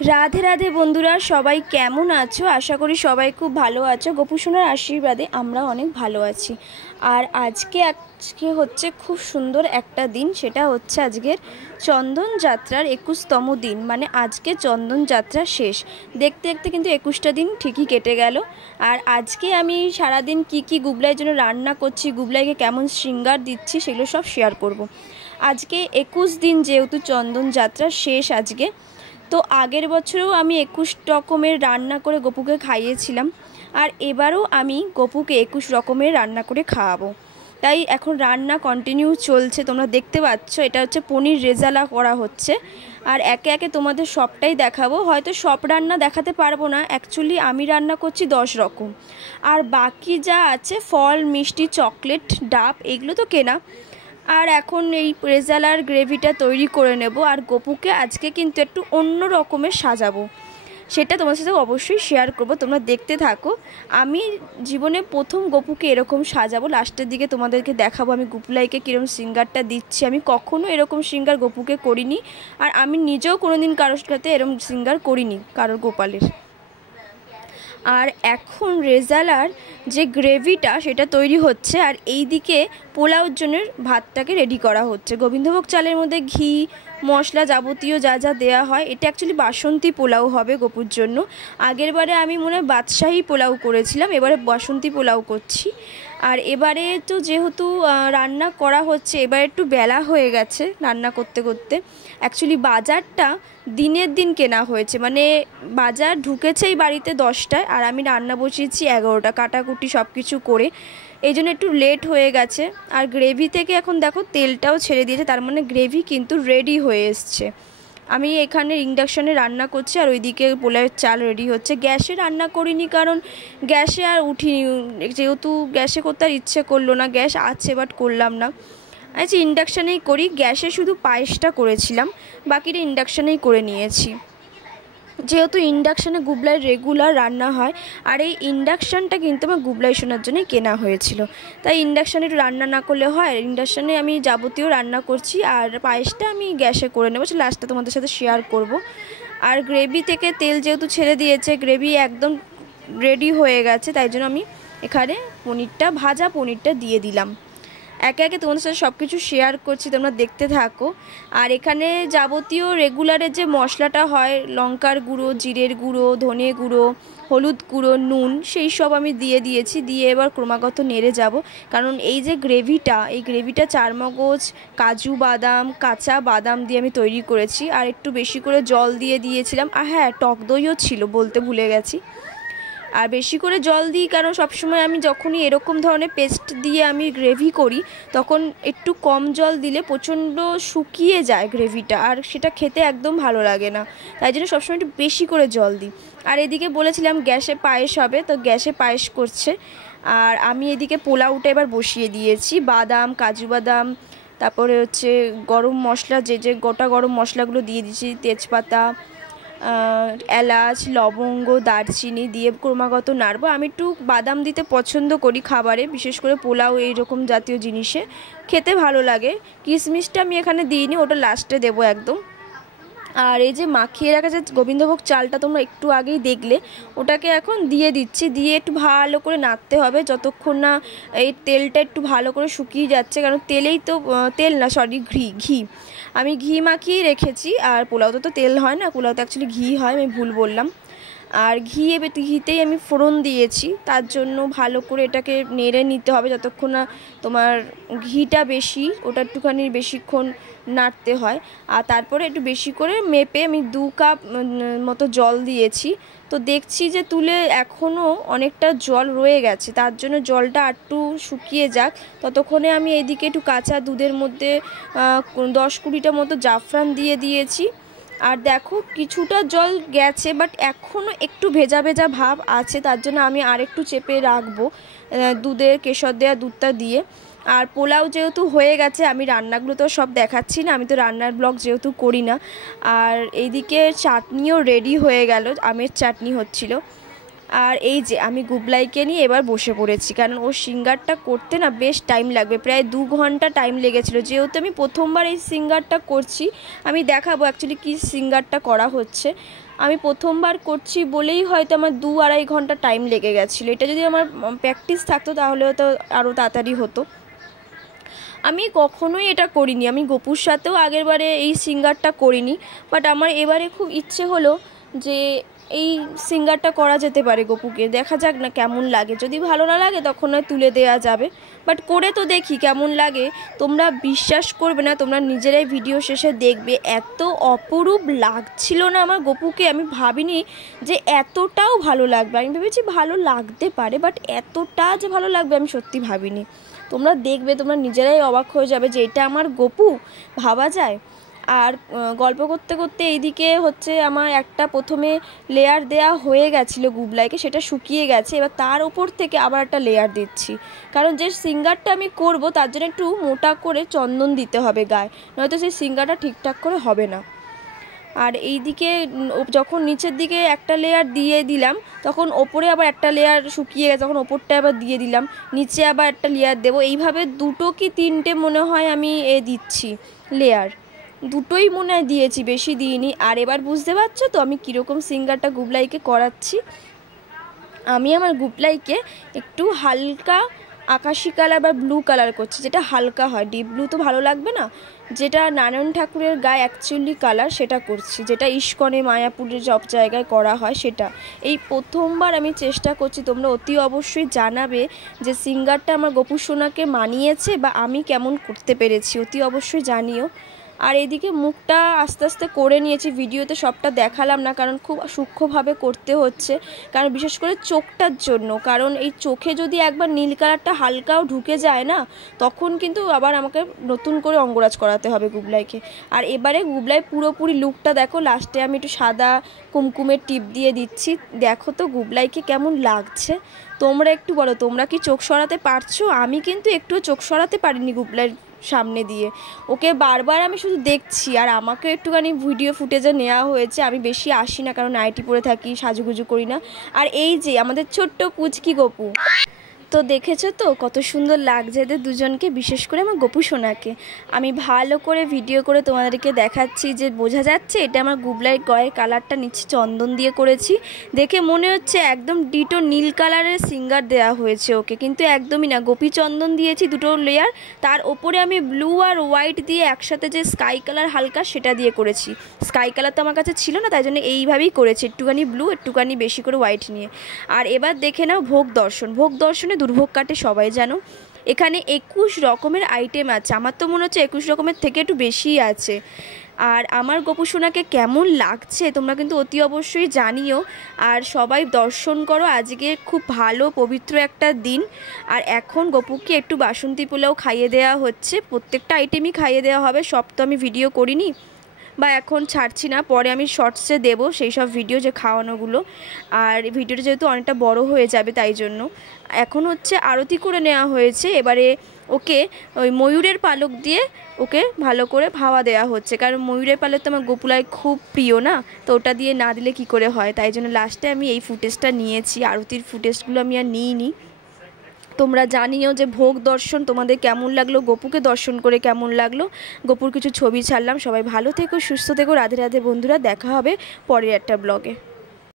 রাধে রাধে বন্ধুরা, সবাই কেমন আছো? আশা করি সবাই খুব ভালো আছো। গোপুসোনার আশীর্বাদে আমরা অনেক ভালো আছি। আর আজকে হচ্ছে খুব সুন্দর একটা দিন, সেটা হচ্ছে আজকের চন্দন যাত্রার 21তম দিন। মানে আজকে চন্দন যাত্রা শেষ। দেখতে দেখতে কিন্তু 21টা দিন ঠিকই কেটে গেল। আর আজকে আমি সারাদিন কি গুবলাইয়ের জন্য রান্না করছি, গুবলাইকে কেমন শৃঙ্গার দিচ্ছি, সেগুলো সব শেয়ার করব। আজকে 21 দিন যেহেতু চন্দন যাত্রা শেষ আজকে, তো আগের বছরেও আমি 21 রকমের রান্না করে গপুকে খাইয়েছিলাম, আর এবারও আমি গপুকে 21 রকমের রান্না করে খাওয়াবো। তাই এখন রান্না কন্টিনিউ চলছে, তোমরা দেখতে পাচ্ছ। এটা হচ্ছে পনির রেজালা করা হচ্ছে, আর একে একে তোমাদের সবটাই দেখাবো। হয়তো সব রান্না দেখাতে পারবো না, অ্যাকচুয়ালি আমি রান্না করছি 10 রকম, আর বাকি যা আছে ফল, মিষ্টি, চকলেট, ডাব, এগুলো তো কেনা। আর এখন এই রেজালার গ্রেভিটা তৈরি করে নেব, আর গপুকে আজকে কিন্তু একটু অন্য রকমের সাজাবো, সেটা তোমার সাথে অবশ্যই শেয়ার করব। তোমরা দেখতে থাকো। আমি জীবনে প্রথম গপুকে এরকম সাজাবো, লাস্টের দিকে তোমাদেরকে দেখাবো আমি গুপলাইকে কীরকম সিঙ্গারটা দিচ্ছি। আমি কখনো এরকম সিঙ্গার গপুকে করিনি, আর আমি নিজেও কোনোদিন কারোর সাথে এরকম সিঙ্গার করিনি কারোর গোপালের। আর এখন রেজালার যে গ্রেভিটা সেটা তৈরি হচ্ছে, আর এই দিকে পোলাওর জন্য ভাতটাকে রেডি করা হচ্ছে। গোবিন্দভোগ চালের মধ্যে ঘি, মশলা, যাবতীয় যা যা দেওয়া হয়। এটা অ্যাকচুয়ালি বাসন্তী পোলাও হবে গপুর জন্য। আগের বারে আমি মনে হয় বাদশাহী পোলাও করেছিলাম, এবারে বাসন্তী পোলাও করছি। আর এবারে তো যেহেতু রান্না করা হচ্ছে, এবার একটু বেলা হয়ে গেছে রান্না করতে করতে। অ্যাকচুয়ালি বাজারটা দিনের দিন কেনা হয়েছে, মানে বাজার ঢুকেছে এই বাড়িতে 10টায়, আর আমি রান্না বসিয়েছি 11টা, কাটাকুটি সব কিছু করে। এই জন্য একটু লেট হয়ে গেছে। আর গ্রেভি থেকে এখন দেখো তেলটাও ছেড়ে দিয়েছে, তার মানে গ্রেভি কিন্তু রেডি হয়ে এসছে। আমি এখানে ইন্ডাকশানে রান্না করছি, আর ওইদিকে পোলাওয়ের চাল রেডি হচ্ছে। গ্যাসে রান্না করিনি, কারণ গ্যাসে আর উঠিনি, যেহেতু গ্যাসে করতে আর ইচ্ছে করলো না। গ্যাস আছে বাট করলাম না। আচ্ছা, ইন্ডাকশানেই করি। গ্যাসে শুধু পায়েসটা করেছিলাম, বাকিটা ইন্ডাকশানেই করে নিয়েছি, যেহেতু ইন্ডাকশানে গুবলাই রেগুলার রান্না হয়। আর এই ইন্ডাকশানটা কিন্তু আমার গুবলাই শোনার জন্যই কেনা হয়েছিল, তাই ইন্ডাকশানে একটু রান্না না করলে হয়। ইন্ডাকশানে আমি যাবতীয় রান্না করছি, আর পায়েসটা আমি গ্যাসে করে নেবো, লাস্টটা তোমাদের সাথে শেয়ার করব। আর গ্রেভি থেকে তেল যেহেতু ছেড়ে দিয়েছে, গ্রেভি একদম রেডি হয়ে গেছে, তাই জন্য আমি এখানে ভাজা পনিরটা দিয়ে দিলাম। একে একে তোমাদের সাথে সব কিছু শেয়ার করছি, তোমরা দেখতে থাকো। আর এখানে যাবতীয় রেগুলারের যে মশলাটা হয়, লঙ্কার গুঁড়ো, জিরের গুঁড়ো, ধনে গুঁড়ো, হলুদ গুঁড়ো, নুন, সেই সব আমি দিয়ে দিয়েছি। দিয়ে এবার ক্রমাগত নেড়ে যাব, কারণ এই যে গ্রেভিটা, এই গ্রেভিটা চারমগজ, কাজু বাদাম, কাঁচা বাদাম দিয়ে আমি তৈরি করেছি। আর একটু বেশি করে জল দিয়ে দিয়েছিলাম। আর হ্যাঁ, টক দইও ছিল, বলতে ভুলে গেছি। আর বেশি করে জল দিই, কারণ সবসময় আমি যখনই এরকম ধরনের পেস্ট দিয়ে আমি গ্রেভি করি, তখন একটু কম জল দিলে প্রচণ্ড শুকিয়ে যায় গ্রেভিটা, আর সেটা খেতে একদম ভালো লাগে না। তাই জন্য সবসময় একটু বেশি করে জল দিই। আর এদিকে বলেছিলাম গ্যাসে পায়েস হবে, তো গ্যাসে পায়েস করছে। আর আমি এদিকে পোলাওটা এবার বসিয়ে দিয়েছি। বাদাম, কাজু বাদাম, তারপরে হচ্ছে গরম মশলা, যে গোটা গরম মশলাগুলো দিয়ে দিয়েছি, তেজপাতা, এলাচ, লবঙ্গ, দারচিনি দিয়ে ক্রমাগত নাড়বো। আমি একটু বাদাম দিতে পছন্দ করি খাবারে, বিশেষ করে পোলাও এইরকম জাতীয় জিনিসে খেতে ভালো লাগে। কিশমিশটা আমি এখানে দিইনি, ওটা লাস্টে দেবো একদম। আর এই যে মাখিয়ে রাখা যে গোবিন্দভোগ চালটা তোমরা একটু আগেই দেখলে, ওটাকে এখন দিয়ে দিচ্ছি। দিয়ে একটু ভালো করে নাড়তে হবে যতক্ষণ না এই তেলটা একটু ভালো করে শুকিয়ে যাচ্ছে, কারণ ঘি আমি ঘি মাখিয়ে রেখেছি। আর পোলাওতে তো তেল হয় না, পোলাওতে অ্যাকচুয়ালি ঘি হয়, আমি ভুল বললাম। আর ঘিতেই আমি ফোড়ন দিয়েছি, তার জন্য ভালো করে এটাকে নেড়ে নিতে হবে যতক্ষণ না তোমার ঘিটা বেশি, ওটা একটুখানি বেশিক্ষণ নাড়তে হয়। আর তারপরে একটু বেশি করে মেপে আমি 2 কাপ মতো জল দিয়েছি। তো দেখছি যে তুলে এখনও অনেকটা জল রয়ে গেছে, তার জন্য জলটা একটু শুকিয়ে যাক, ততক্ষণে আমি এইদিকে একটু কাঁচা দুধের মধ্যে 10-20টা মতো জাফরান দিয়ে দিয়েছি। আর দেখো কিছুটা জল গেছে, বাট এখনও একটু ভেজা ভেজা ভাব আছে, তার জন্য আমি আরেকটু চেপে রাখবো কেশর দেওয়া দুধটা দিয়ে। আর পোলাও যেহেতু হয়ে গেছে, আমি রান্নাগুলো তো সব দেখাচ্ছি না, আমি তো রান্নার ব্লগ যেহেতু করি না। আর এইদিকে চাটনিও রেডি হয়ে গেল, আমের চাটনি হচ্ছিল। আর এই যে আমি গুবলাইকে নিয়ে এবার বসে পড়েছি, কারণ ওর সিঙ্গারটা করতে না বেশ টাইম লাগবে, প্রায় 2 ঘন্টা টাইম লেগেছিলো। যেহেতু আমি প্রথমবার এই সিঙ্গারটা করছি, আমি দেখাবো অ্যাকচুয়ালি কী সিঙ্গারটা করা হচ্ছে। আমি প্রথমবার করছি বলেই হয়তো আমার 2-2.5 ঘন্টা টাইম লেগে গেছিলো। এটা যদি আমার প্র্যাকটিস থাকতো তাহলে তো আরও তাড়াতাড়ি হতো। আমি কখনোই এটা করিনি, আমি গপুর সাথেও আগেরবারে এই সিঙ্গারটা করিনি, বাট আমার এবারে খুব ইচ্ছে হলো যে এই সিঙ্গারটা করা যেতে পারে গপুকে। দেখা যাক না কেমন লাগে, যদি ভালো না লাগে তখন নয় তুলে দেওয়া যাবে, বাট করে তো দেখি কেমন লাগে। তোমরা বিশ্বাস করবে না, তোমরা নিজেরাই ভিডিও শেষে দেখবে, এত অপরূপ লাগছিল না আমার গপুকে। আমি ভাবিনি যে এতটাও ভালো লাগবে, আমি ভেবেছি ভালো লাগতে পারে, বাট এতটা যে ভালো লাগবে আমি সত্যি ভাবিনি। তোমরা দেখবে, তোমরা নিজেরাই অবাক হয়ে যাবে যে এটা আমার গপু, ভাবা যায়। আর গল্প করতে করতে এইদিকে হচ্ছে আমার একটা প্রথমে লেয়ার দেয়া হয়ে গেছিলো গুবলাইকে, সেটা শুকিয়ে গেছে। এবার তার ওপর থেকে আবার একটা লেয়ার দিচ্ছি, কারণ যে সিঙ্গারটা আমি করব তার জন্য একটু মোটা করে চন্দন দিতে হবে গায়ে, নয়তো সেই সিঙ্গারটা ঠিকঠাক করে হবে না। আর এইদিকে যখন নিচের দিকে একটা লেয়ার দিয়ে দিলাম, তখন ওপরে আবার একটা লেয়ার শুকিয়ে গেছে, তখন ওপরটা আবার দিয়ে দিলাম, নিচে আবার একটা লেয়ার দেবো। এইভাবে 2 কি 3টে মনে হয় আমি দিচ্ছি লেয়ার, 2টোই মনে হয় দিয়েছি, বেশি দিইনি। আর এবার বুঝতে পারছো তো আমি কীরকম সিঙ্গারটা গুবলাইকে করাচ্ছি। আমি আমার গুবলাইকে একটু হালকা আকাশি কালার বা ব্লু কালার করছি, যেটা হালকা হয়, ডিপ ব্লু তো ভালো লাগবে না। যেটা নারায়ণ ঠাকুরের গায়ে অ্যাকচুয়ালি কালার সেটা করছি, যেটা ইস্কনে মায়াপুরের সব জায়গায় করা হয় সেটা। এই প্রথমবার আমি চেষ্টা করছি, তোমরা অতি অবশ্যই জানাবে যে সিঙ্গারটা আমার গপু সোনাকে মানিয়েছে বা আমি কেমন করতে পেরেছি, অতি অবশ্যই জানিও। আর এদিকে মুখটা আস্তে আস্তে করে নিয়েছি, ভিডিওতে সবটা দেখালাম না কারণ খুব সূক্ষ্মভাবে করতে হচ্ছে, কারণ বিশেষ করে চোখটার জন্য। কারণ এই চোখে যদি একবার নীল কালারটা হালকাও ঢুকে যায় না, তখন কিন্তু আবার আমাকে নতুন করে অঙ্গরাজ করাতে হবে গুবলাইকে। আর এবারে গুবলাই পুরোপুরি লুকটা দেখো, লাস্টে আমি একটু সাদা কুমকুমের টিপ দিয়ে দিচ্ছি। দেখো তো গুবলাইকে কেমন লাগছে, তোমরা একটু বলো তোমরা কি চোখ সরাতে পারছো? আমি কিন্তু একটুও চোখ সরাতে পারিনি গুবলাইয়ের সামনে দিয়ে, ওকে বারবার আমি শুধু দেখছি। আর আমাকে একটুখানি ভিডিও ফুটেজে নেওয়া হয়েছে, আমি বেশি আসি না কারণ নাইটি পরে থাকি, সাজুগুজু করি না। আর এই যে আমাদের ছোট্ট পুচকি গপু, তো দেখেছো তো কত সুন্দর লাগছে এদের দুজনকে, বিশেষ করে আমার গপু সোনাকে। আমি ভালো করে ভিডিও করে তোমাদেরকে দেখাচ্ছি যে বোঝা যাচ্ছে এটা আমার গুবলাইয়ের গায়ের কালারটা নিচে চন্দন দিয়ে করেছি। দেখে মনে হচ্ছে একদম ডিটো নীল কালারের সিঙ্গার দেওয়া হয়েছে ওকে, কিন্তু একদমই না, গোপী চন্দন দিয়েছি 2টো লেয়ার, তার ওপরে আমি ব্লু আর হোয়াইট দিয়ে একসাথে যে স্কাই কালার হালকা সেটা দিয়ে করেছি। স্কাই কালার তো আমার কাছে ছিল না, তাই জন্য এইভাবেই করেছি, একটুখানি ব্লু একটুখানি বেশি করে হোয়াইট নিয়ে। আর এবার দেখে নাও ভোগ দর্শন। ভোগ দর্শনে দুর্ভোগ কাটে সবাই জানো, এখানে 21 রকমের আইটেম আছে, আমার তো মনে হচ্ছে 21 রকমের থেকে একটু বেশিই আছে। আর আমার গপু সোনাকে কেমন লাগছে তোমরা কিন্তু অতি অবশ্যই জানিও। আর সবাই দর্শন করো, আজকে খুব ভালো পবিত্র একটা দিন। আর এখন গপুকে একটু বাসন্তী পোলাও খাইয়ে দেওয়া হচ্ছে, প্রত্যেকটা আইটেমই খাইয়ে দেওয়া হবে, সব তো আমি ভিডিও করিনি বা এখন ছাড়ছি না, পরে আমি শর্টসে দেবো সেই সব ভিডিও যে খাওয়ানোগুলো। আর ভিডিওটা যেহেতু অনেকটা বড় হয়ে যাবে তাই জন্য এখন হচ্ছে আরতি করে নেওয়া হয়েছে। এবারে ওকে ওই ময়ূরের পালক দিয়ে ওকে ভালো করে ভাওয়া দেওয়া হচ্ছে, কারণ ময়ূরের পালক তো আমার গোপুলাই খুব প্রিয় না, তো ওটা দিয়ে না দিলে কি করে হয়, তাই জন্য লাস্টে আমি এই ফুটেজটা নিয়েছি, আরতির ফুটেজগুলো আমি আর নিইনি। তোমরা জানিও যে ভোগ দর্শন তোমাদের কেমন লাগলো, গপুকে দর্শন করে কেমন লাগলো। গপুর কিছু ছবি ছাড়লাম। সবাই ভালো থেকো, সুস্থ থেকো, রাধে রাধে বন্ধুরা, দেখা হবে পরের একটা ব্লগে।